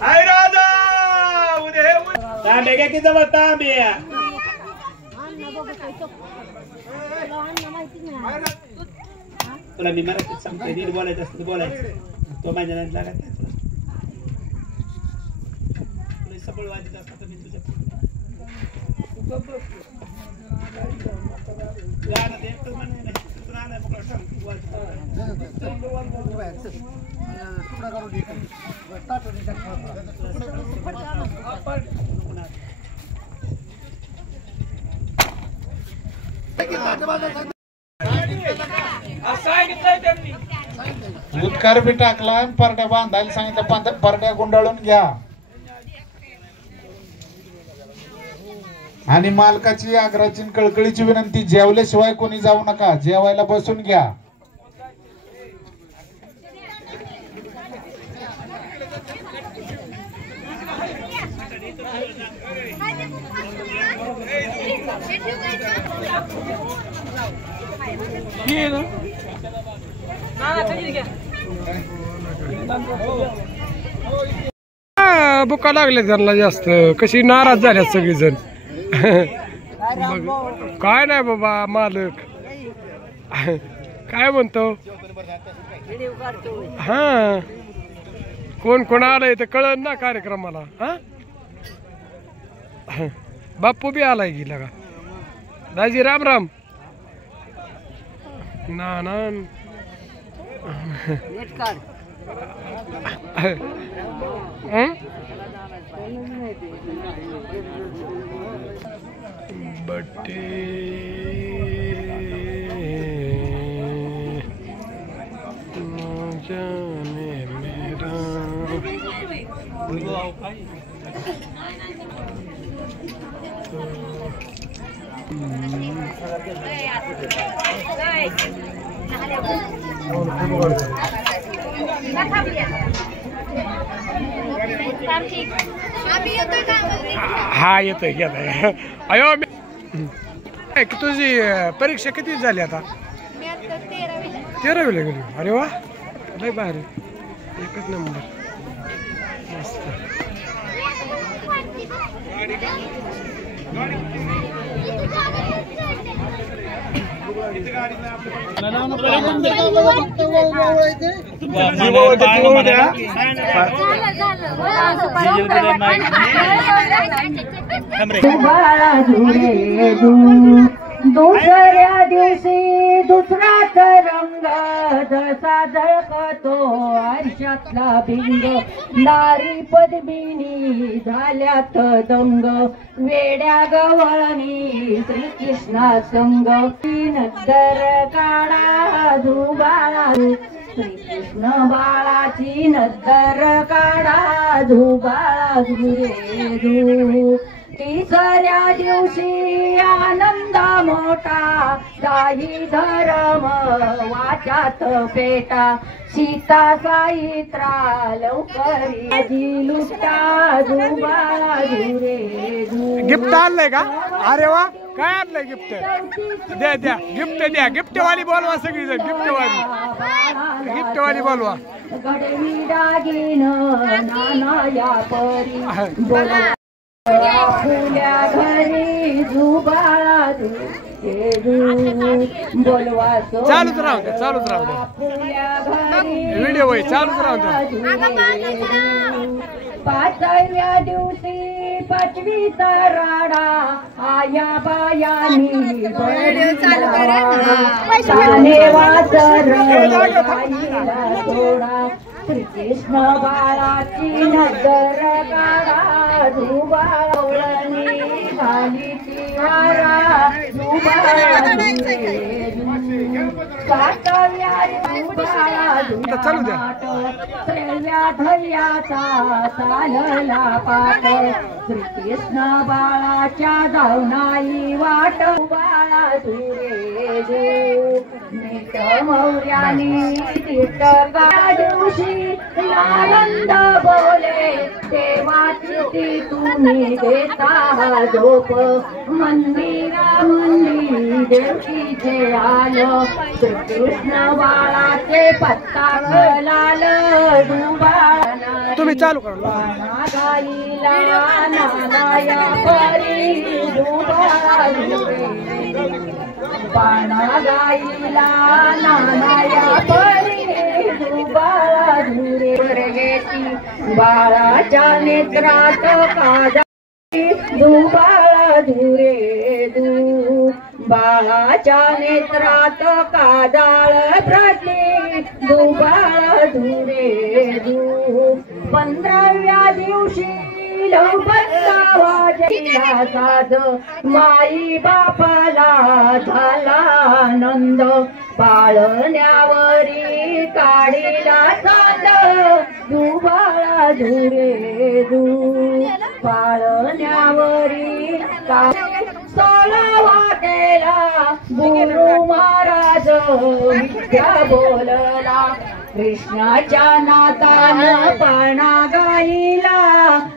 हाय राजा उद्या तांबे घ्या की जवळ तांबे तुला मी मराठीत सांगतोय नीट बोलायचं असतं बोलायचं तो माझ्या नाही लागत तुला सबळ वाजत असतं तर मी तुझ्या लहान एकटं म्हणे नाही तू राहणार मोकळा सांग उदकार बी टाकला परड्या बांधायला सांगितलं परड्या गुंडाळून घ्या आणि मालकाची आग्राची कळकळीची विनंती जेवल्याशिवाय कोणी जाऊ नका जेवायला बसून घ्या बुका लागले त्यांना जास्त कशी नाराज झाल्यात सगळीजण काय नाही बाबा मालक काय म्हणतो हा कोण कोण आलंय ते कळन ना कार्यक्रमाला हा बाप्पू बी आलाय गेला का दाजी राम राम ना ना बट्टे जाने मेरा हा येतोय येतोय अयो तुझी परीक्षा किती झाली आता 13वीला गेली अरे वा लय भारी एकच नंबर मस्त दुसऱ्या दिवशी दुसराच रंग जसा झळकतो आरशातला भिंग नारी पद्मिनी झाल्यात दंग वेड्या गवळणी श्रीकृष्णा संग नद्दर काढा धुबाळा श्रीकृष्ण बाळाची नद्दर काढा धुबाळा धुरे धू तिसऱ्या दिवशी आनंद मोठा जाई धर्म वाचात पेटा सीता साईत्रा लवकरी लुटा धुबाळा धुरे धू गिफ्ट आणलंय का अरे वा काय आणलंय गिफ्ट द्या द्या गिफ्ट वाली बोलवा सगळी जण गिफ्ट वाली बोलवा गडवी दागिन नाना या परी बोला फुल्या घरी झुबाळा बोलवा चालूच राहू द्या फुल्या घरी व्हिडिओ होय चालूच राहू द्या 5व्या दिवशी 5वीचा राडा आया बायांनी थोडा श्रीकृष्ण बाळाची नजर काढा धुबाळणी घालीची हारा धुबाळा 7व्या चालू द्या. श्रेया धैर्याचा चालला पाठ श्रीकृष्ण बाळाच्या जाऊनाई वाट बाळा तुरे नीट मौर्यानी तीर्थ दिवशी आनंद बोले देवाची तुम्ही देता झोप मंदिरा मंदिर देवकीचे आलं श्रीकृष्ण बाळाचे पत्ता लाल डुबाळा तुम्ही चालू करा. गाईला नानाया परी डुबाळा पाना गाईला नानाया परी डुबाळा धुरे घेती बाळाच्या नेत्रात काजा दुबाळा धुरे दू बाळाच्या नेत्रात काजाळ भ्रती दुबाळा धुरे दू 15व्या दिवशी लवबत्तावा जैला साध माई बापाला झाला आनंद पाळण्यावरी काढीला साध दुबाळा धुरे दू पाळण्यावरी 16वा केला गुरु महाराज विद्या बोलला कृष्णाच्या नातानं पाळणा गाईला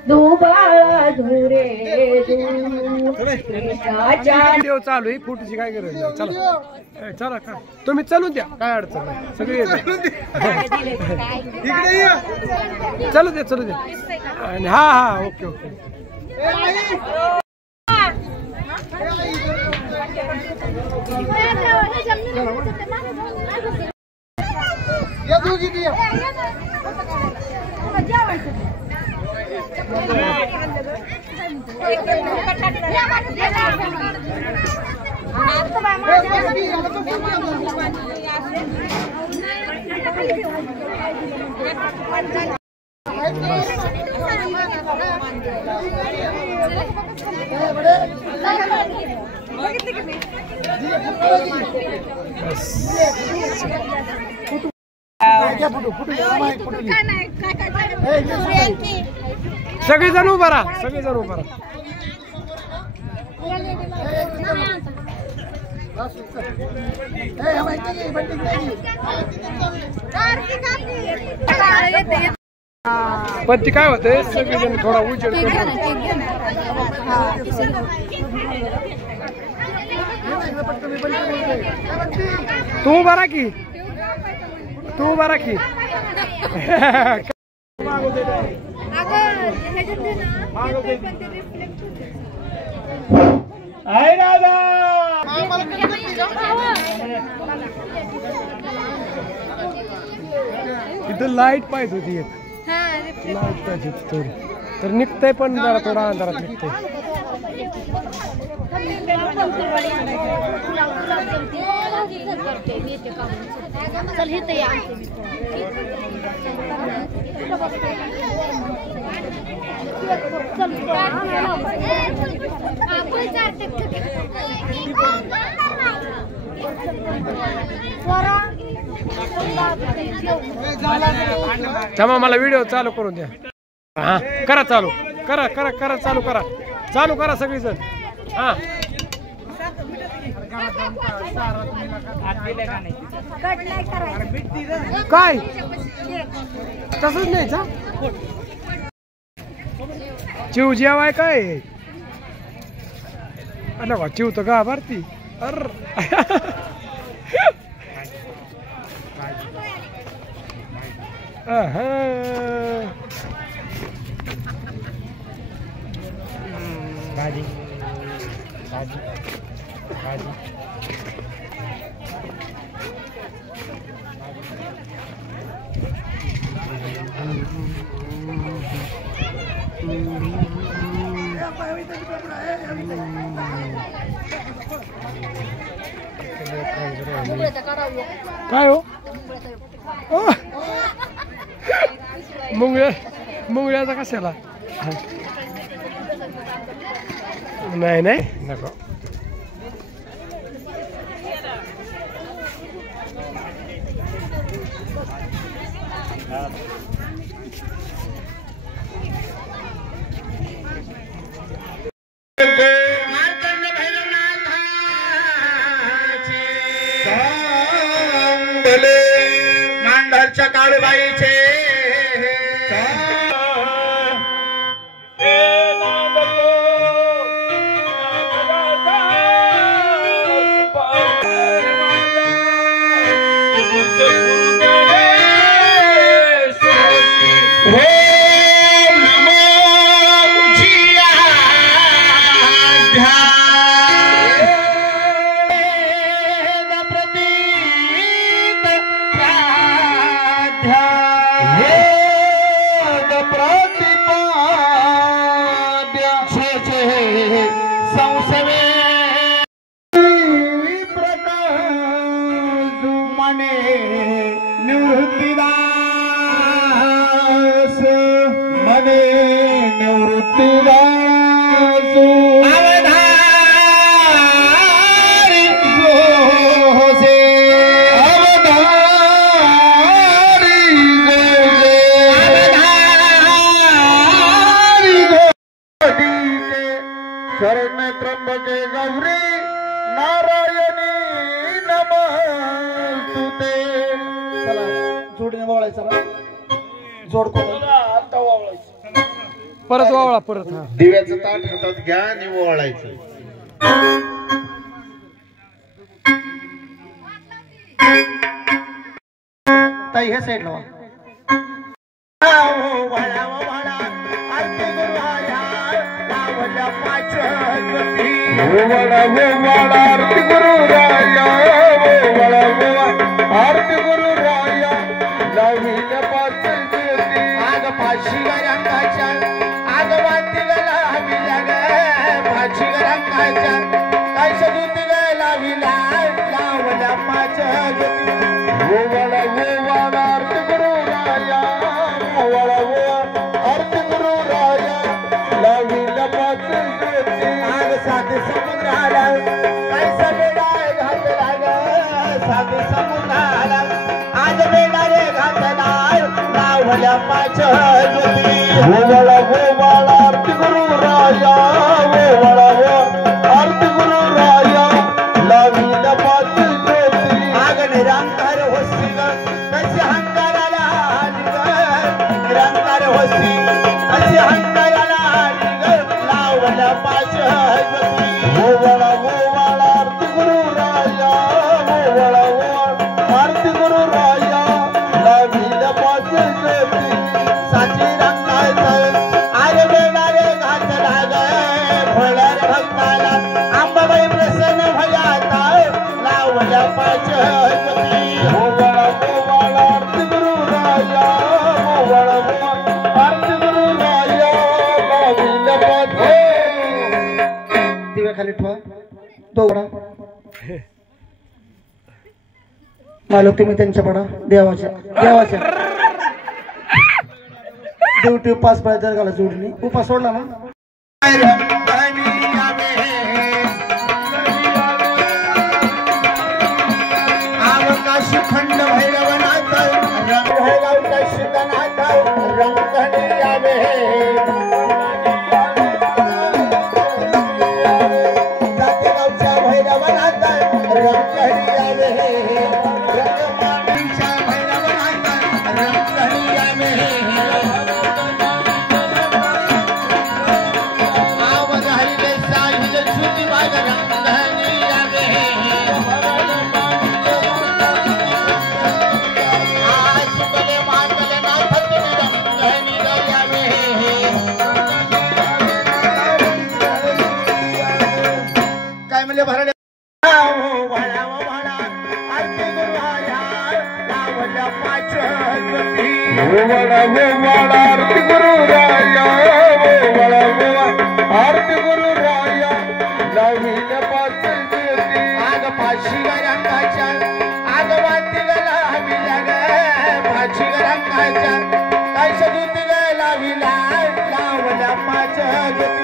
दुबाळा धुरे दू कृष्णाच्या व्हिडिओ चालू आहे. फुटची काय गरज नाही. चला चला का तुम्ही चालू द्या. काय अडचण नाही. सगळे चालू द्या चालू द्या. आणि हा हा ओके ओके. सगळेजण उभा राहा. सगळेजण उभा राहा. पण ती काय होते सगळेजण थोडा उजेड तू उभा राहा की तू उभा राहा की आहे दादा इथं लाईट पाहिजे होती. एक लाईट पाहिजे होती थोडी तर निघतंय पण जरा थोडा अंधारात निघतंय. थांबा मला व्हिडिओ चालू करून द्या. हा करा चालू करा करा करा चालू करा चालू करा सगळीजण. हा काय तसंच नाही का चिव जेवाय काय अरे वा चिव तर गा भरती. अर भाजी भाजी भाजी काय हो मुंगळ्याचा कशाला नाही नाही नको. मांढरच्या काळूबाईचे शरण त्र्यंबके गौरी नारायणी नमस्तुते. चला जोडीने वळायचं ना, जोड कोण आता वळायचं, परत वावळा परत. हा दिव्याचं ताट हातात घ्या आणि वळायचं. ताई हे साईड लावा. आरती गुरु राया, आरती गुरु राया, लाविल्या पाच ज्योती. आग फाशी रंगाच्या, आग वाटी गला हविल्या ग फाशी रंगाच्या, काय सगुती ग लाविल्या लावल्या पाच ज्योती. आरती गुरु राया, आरती गुरु राया, लाविल्या पाच ज्योती. आग साधे समुद्राला काय सगळा घातला ग साधे समुद्राला, आज बेडारे घातला लावल्या पाच ज्योती. आरती गुरु राया, आरती गुरु राया, लाविल्या पाच ज्योती. आग निरंकार होसी ग कशी हंकाराला आली ग, निरंकार होसी कशी हंकाराला आली ग लावल्या पाच ज्योती. आरती गुरु राया, आरती गुरु राया, लाविल्या पाच ज्योती. साची रंगाचं आरे बेडारे घातला ग भोळ्यार भक्ताला, अंबाबाई प्रसन्न भयाता लावल्या पाच ज्योती. आरती गुरु राया, आरती गुरु राया, लाविल्या पाच. दिव्या खाली ठेवा दोघडा. मालक तुम्ही त्यांच्या पडा देवाच्या देवाच्या देवटी उपास पाहिजे घाला जोडली. उपास सोडला ना. अवकाशी खंड भैरवनाथ अवकाशी गणाथ रंगणी यावे, जातेगावच्या भैरवनाथ रंगणी यावे, रंगमाणीच्या भैरवनाथ रंगणी यावे. आवाज हरिले साहिल छुटी बाग रंगणी यावे. आज बले मातले नाथ तुम्ही रंगणी यावे. काय म्हणले भरणे आरती गुरु राया, लावल्या पाच ज्योती. आरती गुरु राया, आरती गुरु राया, लाविल्या पाच ज्योती. आग फाशी रंगाच्या, आग वाटी गला हविल्या ग फाशी रंगाच्या, काय सगुती ग लाविल्या लावल्या पाच ज्योती.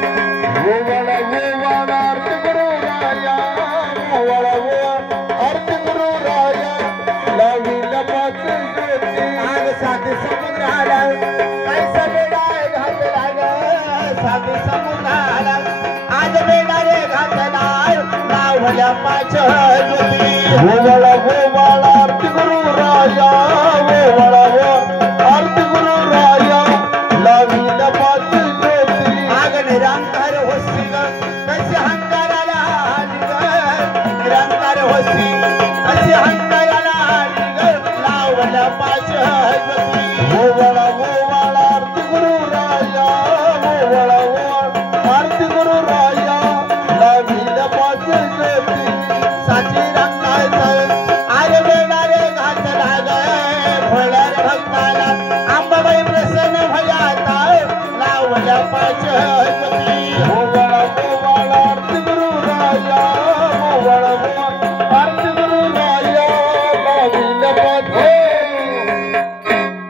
आरती गुरु राया, आरती गुरु राया, लाविल्या पाच ज्योती. आग साधे लावल्या पाच ज्योती गोवाळा गोवाळा आरती गुरु राया गोवाळा आरती गुरु राया लाविल्या पाच ज्योती आग निरंकार होसी कशी हंकाराला निरंकार होसी कशी हंकाराला लावल्या पाच ज्योती गोवाळा गोवाळा आरती गुरु राया गोवाळा आरती गुरु राया लाविल्या पाच ज्योती साची रंगाचा आरे बेनारे घात लाग फळ्यार भक्ताला आंबाबाई प्रसन्न भयाता लावल्या पाच ज्योती गोवाळा गोवाळा आरती गुरु राया गोवाळा आरती गुरु राया लाविल्या पाच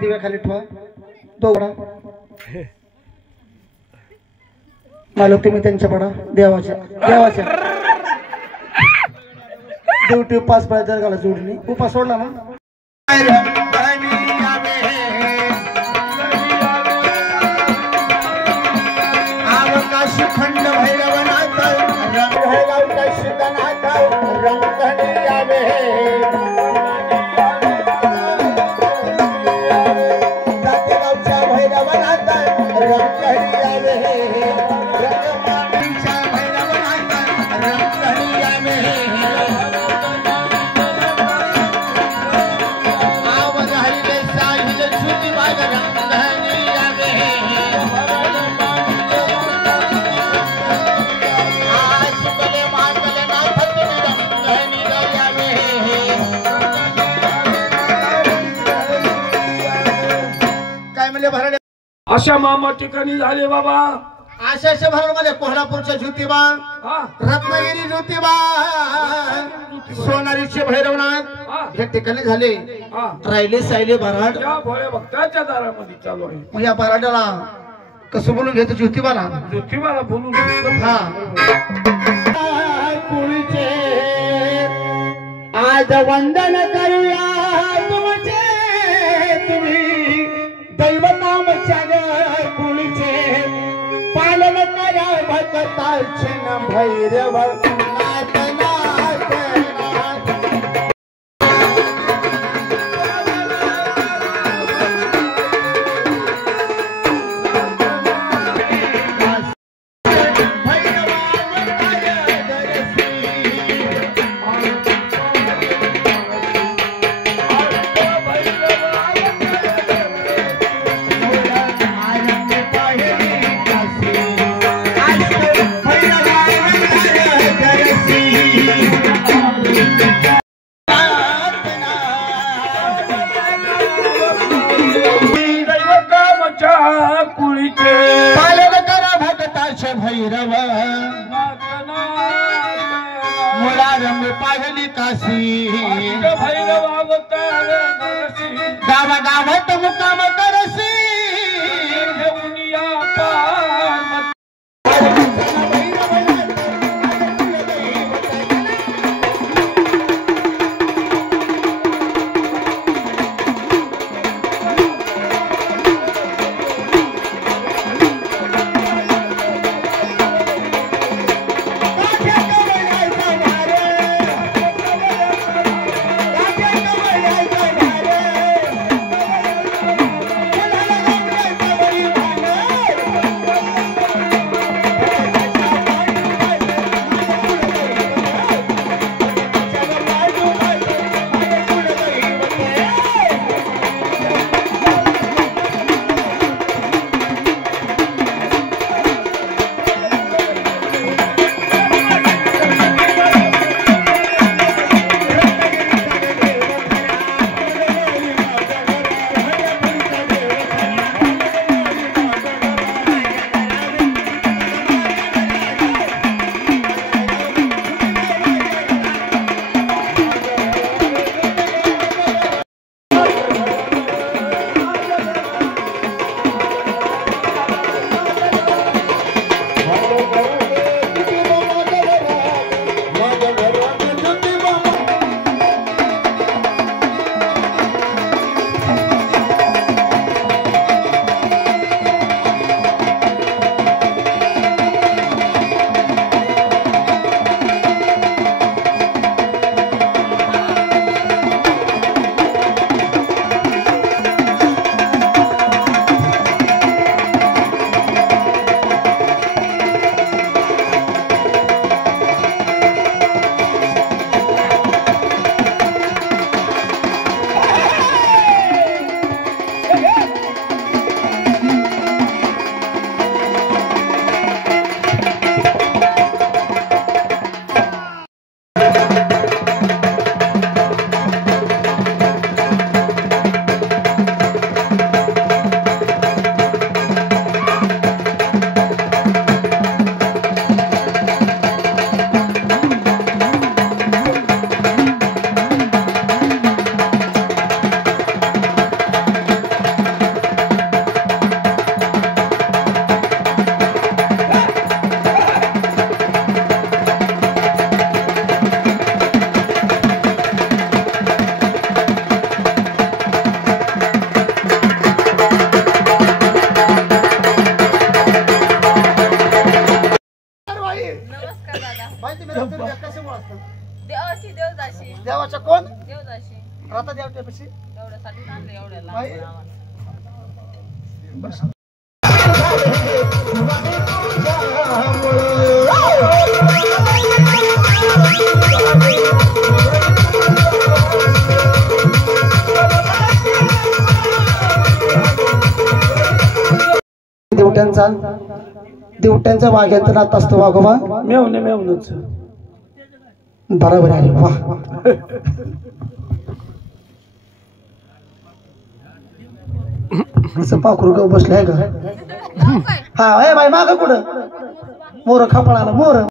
दिव्या खाली ठेवा दोघडा मालक तुम्ही त्यांच्या पडा देवाच्या देवटी उपास पाहिजे घाला जोडली उपास सोडला ना अवकाशी खंड भैरवनाथ शीतनाथ रंगणी यावे जातेगावच्या भैरवनाथ रंगणी यावे रंगमाणीच्या भैरवनाथ रंगणी यावे आवाज हरिले साहिल छुटी बाग रंगणी यावे आज बले मांगले नाथ तुम्ही रंगणी यावे काय म्हणले भरणे अशा मामा ठिकाणी झाले बाबा आशाच्या भरणामध्ये कोल्हापूरच्या ज्योतिबा रत्नागिरी ज्योतिबा सोनारीचे भैरवनाथ हे ठिकाणी झाले राहिले सायले भराड या भोळ्या भक्ताच्या दारामध्ये चालू आहे मग या भराडाला कसं बोलून घेतो ज्योतिबाला ज्योतिबाला बोलून हा कुळीचे आज वंदन करूया तुमचे तुम्ही दैवतामच्या कुळीचे पालन करा भक्ताचे न भैरव नाथ नाथ नाथ कुळीचे पालन करा भक्ताचे भैरव मुळारंभ पाहिली काशी भैरवावतार गावागावात मुक्काम करसी घेऊन या पार्वती Thank you. का दादा माहिती मी रस्त्यावर कशामुळे असतं देवाशी देवदाशी देवाच्या कोण देवदाशी राता देवट्यापाशी एवढ्यासाठी आणलं एवढ्याला बाई. देवट्यांचा वाघ्यांचा नात असतो वाघोबा मेवणे मेवणच बरोबर आहे वा कसं पाखरू गाव बसलं आहे का हा बाई माग कुठं मोर खपळाला मोर